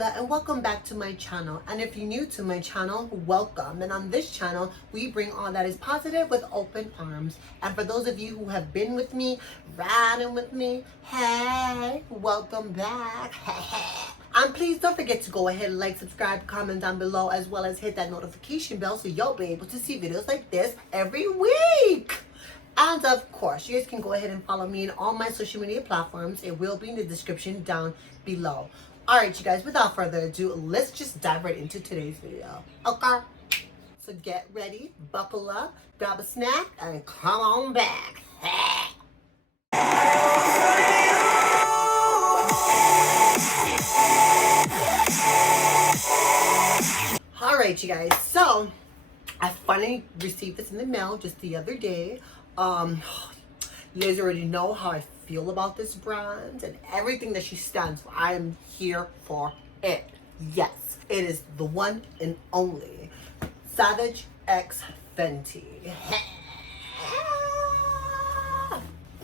Sheila, and welcome back to my channel. And if you're new to my channel, welcome. And on this channel, we bring all that is positive with open arms. And for those of you who have been with me, riding with me, hey, welcome back. And please don't forget to go ahead and like, subscribe, comment down below, as well as hit that notification bell so you'll be able to see videos like this every week. And of course, you guys can go ahead and follow me on all my social media platforms. It will be in the description down below. Alright, you guys, without further ado, let's just dive right into today's video. Okay? So get ready, buckle up, grab a snack, and come on back. Alright, you guys, so I finally received this in the mail just the other day. You guys already know how I feel about this brand and everything that she stands for. I am here for it. Yes, it is the one and only Savage X Fenty.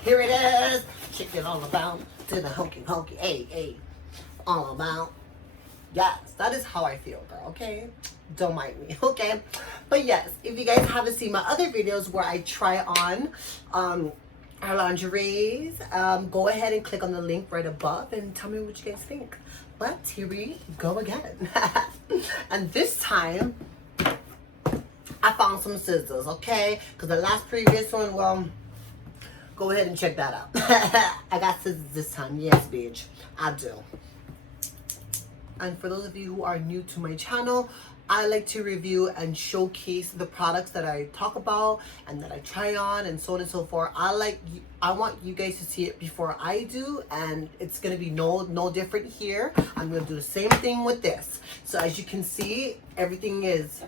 Here it is. Check it all about to the hokey hokey. Hey, all about. Yes, that is how I feel, girl, okay? Don't mind me, okay? But yes, if you guys haven't seen my other videos where I try on our lingeries, go ahead and click on the link right above and tell me what you guys think. But here we go again. And this time, I found some scissors, okay? Because the last previous one, well, go ahead and check that out. I got scissors this time. Yes, bitch, I do. And for those of you who are new to my channel, I like to review and showcase the products that I talk about and that I try on and so on and so forth. I want you guys to see it before I do, and it's gonna be no different here. I'm gonna do the same thing with this. So as you can see, everything is,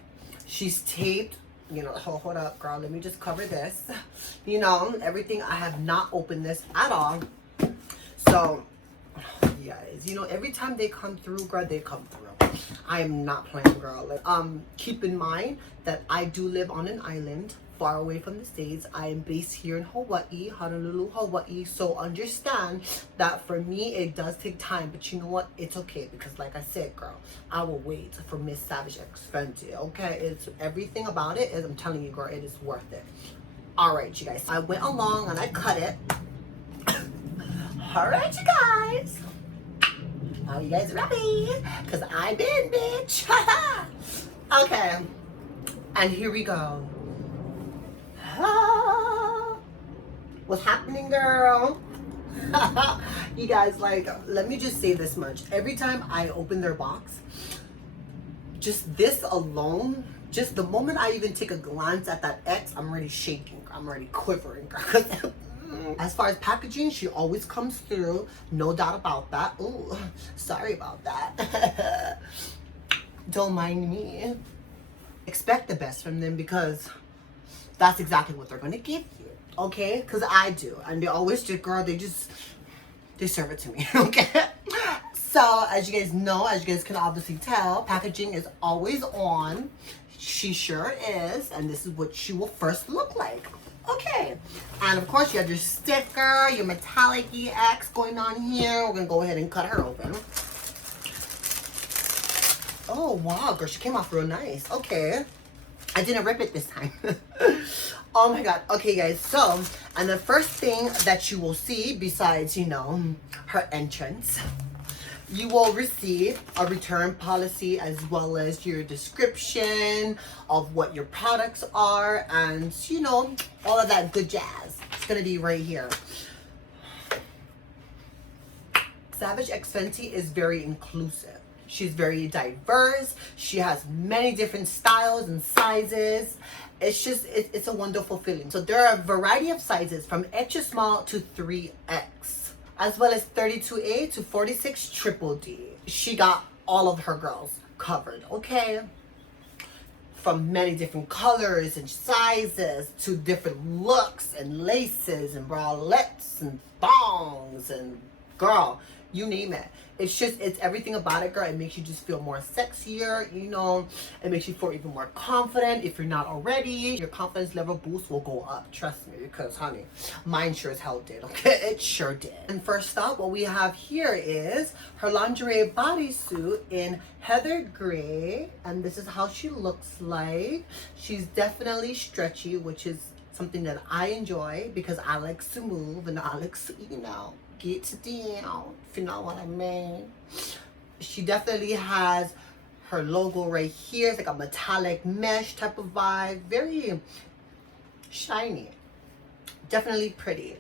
she's taped. You know, hold up, girl. Let me just cover this. You know, everything. I have not opened this at all. So, guys, you know, every time they come through, girl, they come through. I am not playing, girl. Like, keep in mind that I do live on an island far away from the States. I am based here in Hawaii, Honolulu, Hawaii. So understand that for me, it does take time. But you know what? It's okay, because like I said, girl, I will wait for Miss Savage X Fenty. Okay, it's everything about it is, I'm telling you, girl, it is worth it. All right, you guys. I went along and I cut it. All right, you guys. Are you guys ready? Because I been, bitch. Okay. And here we go. What's happening, girl? You guys, like, let me just say this much. Every time I open their box, just this alone, just the moment I even take a glance at that X, I'm already shaking. I'm already quivering. As far as packaging, she always comes through, no doubt about that. Ooh, sorry about that. Don't mind me. Expect the best from them, because that's exactly what they're gonna give you, okay? Because I do, and they always just, girl, they serve it to me, okay? So as you guys know, as you guys can obviously tell, packaging is always on. She sure is, and this is what she will first look like. Okay, and of course you have your sticker, your metallic EX going on here. We're gonna go ahead and cut her open. Oh wow, girl, she came off real nice. Okay, I didn't rip it this time. Oh my god. Okay, guys, so, and the first thing that you will see, besides, you know, her entrance, you will receive a return policy, as well as your description of what your products are, and you know, all of that good jazz. It's gonna be right here. Savage X Fenty is very inclusive. She's very diverse. She has many different styles and sizes. It's just, it's a wonderful feeling. So there are a variety of sizes from extra small to 3X. As well as 32A to 46 triple D. She got all of her girls covered, okay? From many different colors and sizes to different looks and laces and bralettes and thongs, and girl, you name it. It's everything about it, girl. It makes you just feel more sexier, you know. It makes you feel even more confident. If you're not already, your confidence level boost will go up. Trust me, because honey, mine sure as hell did, okay? It sure did. And first up, what we have here is her lingerie bodysuit in heather gray. And this is how she looks like. She's definitely stretchy, which is something that I enjoy because I like to move and I like to, you know, get down, if you know what I mean. She definitely has her logo right here. It's like a metallic mesh type of vibe. Very shiny. Definitely pretty.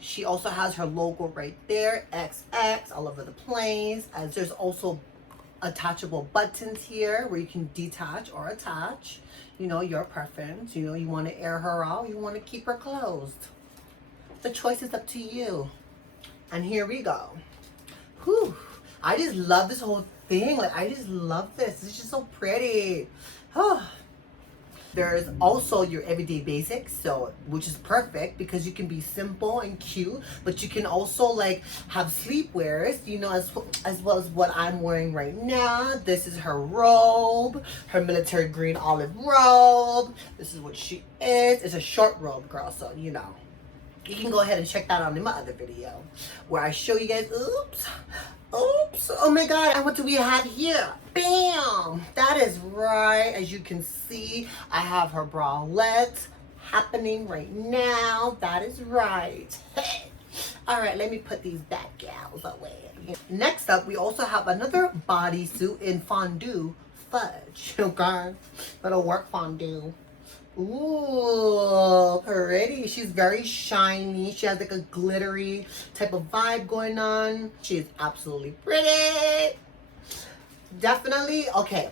She also has her logo right there, XX, all over the place. As there's also attachable buttons here where you can detach or attach. You know, your preference. You know, you want to air her out, you want to keep her closed. The choice is up to you. And here we go. Whew. I just love this whole thing. Like, I just love this. It's just so pretty. There's also your everyday basics, so which is perfect because you can be simple and cute, but you can also like have sleepwears, you know, as well as what I'm wearing right now. This is her robe, her military green olive robe. This is what she is. It's a short robe, girl, so you know. You can go ahead and check that out in my other video where I show you guys, oops, oh my God, and what do we have here? Bam, that is right. As you can see, I have her bralette happening right now. That is right. Hey. All right, let me put these bad gals away. Next up, we also have another bodysuit in fondue fudge. Okay, little work fondue. Ooh, pretty. She's very shiny. She has like a glittery type of vibe going on. She's absolutely pretty. Definitely. Okay,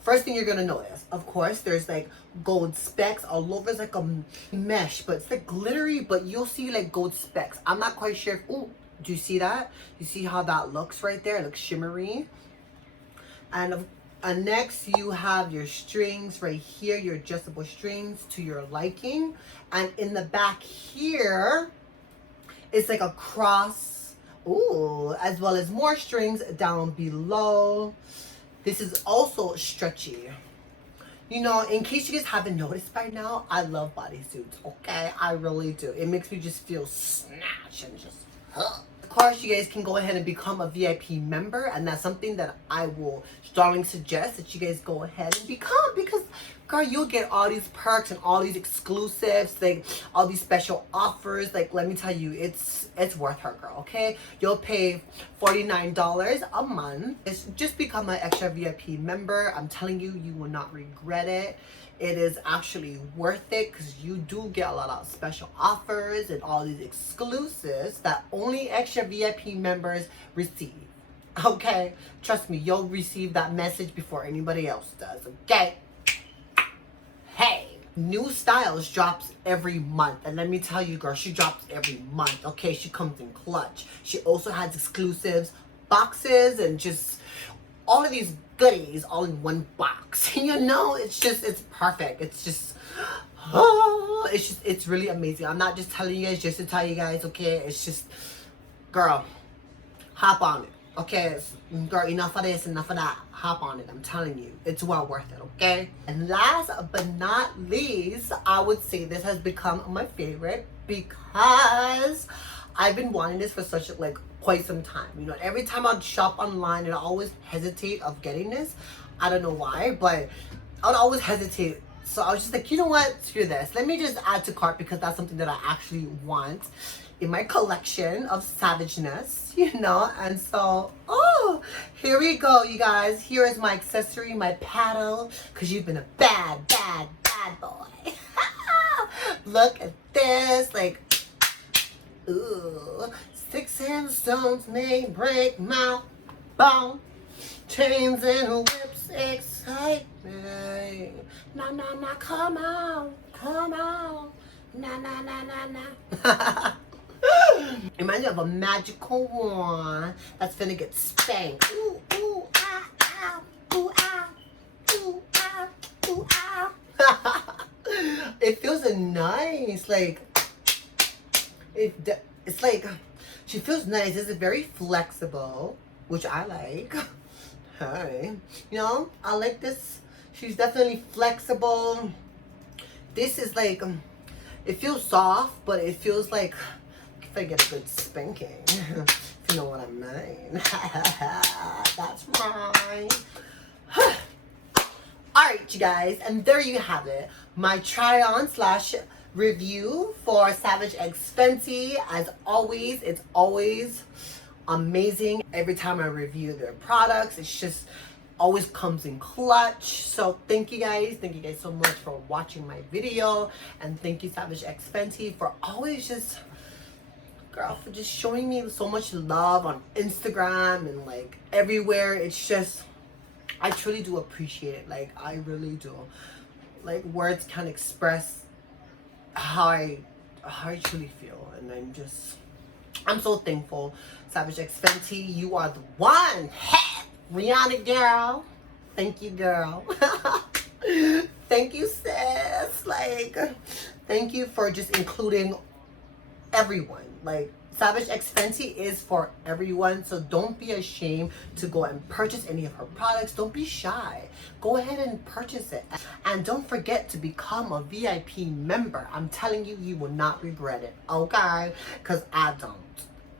first thing you're gonna notice, of course, there's like gold specks all over. It's like a mesh, but it's like glittery, but you'll see like gold specks. I'm not quite sure. Ooh, do you see that? You see how that looks right there? It looks shimmery. And next you have your strings right here, your adjustable strings to your liking. And in the back here, it's like a cross, ooh, as well as more strings down below. This is also stretchy. You know, in case you guys haven't noticed by now, I love bodysuits, okay? I really do. It makes me just feel snatched and just, Of course, you guys can go ahead and become a VIP member, and that's something that I will strongly suggest that you guys go ahead and become, because girl, you'll get all these perks and all these exclusives, like all these special offers. Like, let me tell you, it's worth her, girl, okay? You'll pay $49 a month. It's just become an extra VIP member. I'm telling you, you will not regret it. It is actually worth it because you do get a lot of special offers and all these exclusives that only extra VIP members receive. Okay? Trust me, you'll receive that message before anybody else does. Okay? Hey! New styles drops every month. And let me tell you, girl, she drops every month. Okay? She comes in clutch. She also has exclusives, boxes, and just all of these goodies all in one box. You know, it's perfect. It's really amazing. I'm not just telling you guys just to tell you guys, okay? It's just, girl, hop on it, okay? Girl, enough of this, enough of that. Hop on it. I'm telling you, it's well worth it, okay? And last but not least, I would say this has become my favorite because I've been wanting this for such like quite some time. You know, every time I'd shop online and I always hesitate of getting this. I don't know why, but I would always hesitate. So I was just like, you know what, screw this. Let me just add to cart because that's something that I actually want in my collection of savageness, you know. And so, oh, here we go, you guys. Here is my accessory, my paddle, because you've been a bad, bad, bad boy. Look at this, like, ooh. 6 handstones may break my bone. Chains and whips excite me. Nah, nah, nah, come on, come on. Nah, nah, nah, nah, nah. Reminds me of a magical wand that's finna get spanked. Ooh, ooh, ah, ah, ooh, ah, ooh, ah, ooh, ah. It feels nice, like, it's like, She feels nice. This is very flexible, which I like. Hi. You know, I like this. She's definitely flexible. This is like, it feels soft, but it feels like if I get a good spanking. If you know what I mean. That's right. Alright, you guys, and there you have it. My try-on / review for Savage X Fenty. As always, it's always amazing. Every time I review their products, it's just always comes in clutch. So thank you guys so much for watching my video, and thank you Savage X Fenty for always just, girl, for just showing me so much love on Instagram and like everywhere. It's just, I truly do appreciate it. Like, I really do. Like, words can't express how I truly feel, and I'm so thankful. Savage X Fenty, you are the one. Hey, Rihanna girl, thank you, girl. Thank you, sis. Like, thank you for just including everyone. Like, Savage X Fenty is for everyone, so don't be ashamed to go and purchase any of her products. Don't be shy. Go ahead and purchase it. And don't forget to become a VIP member. I'm telling you, you will not regret it, okay? Because I don't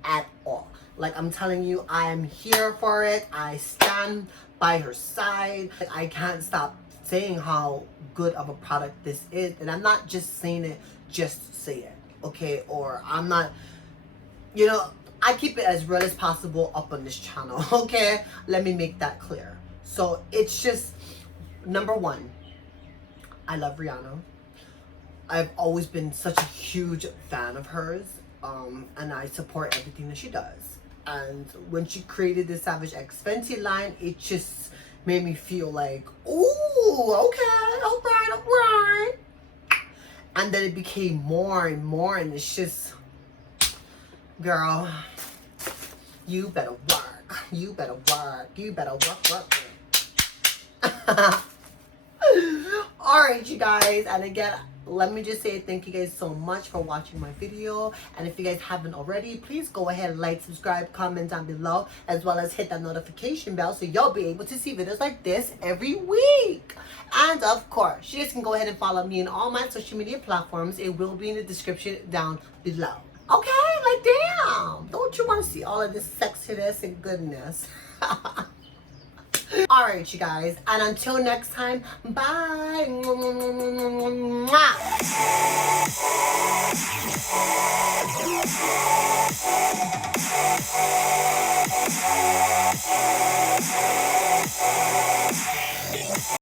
at all. Like, I'm telling you, I am here for it. I stand by her side. I can't stop saying how good of a product this is. And I'm not just saying it just to say it, okay? Or I'm not... You know, I keep it as real as possible up on this channel, okay? Let me make that clear. So, it's just, number one, I love Rihanna. I've always been such a huge fan of hers, and I support everything that she does. And when she created the Savage X Fenty line, it just made me feel like, ooh, okay, all right. And then it became more and more, and it's just... Girl, you better work. You better work. You better work. Alright, you guys. And again, let me just say thank you guys so much for watching my video. And if you guys haven't already, please go ahead, like, subscribe, comment down below, as well as hit that notification bell so you'll be able to see videos like this every week. And of course, you guys can go ahead and follow me on all my social media platforms. It will be in the description down below. Okay, like damn, don't you want to see all of this sexiness and goodness? Alright, you guys, and until next time, bye. Mwah.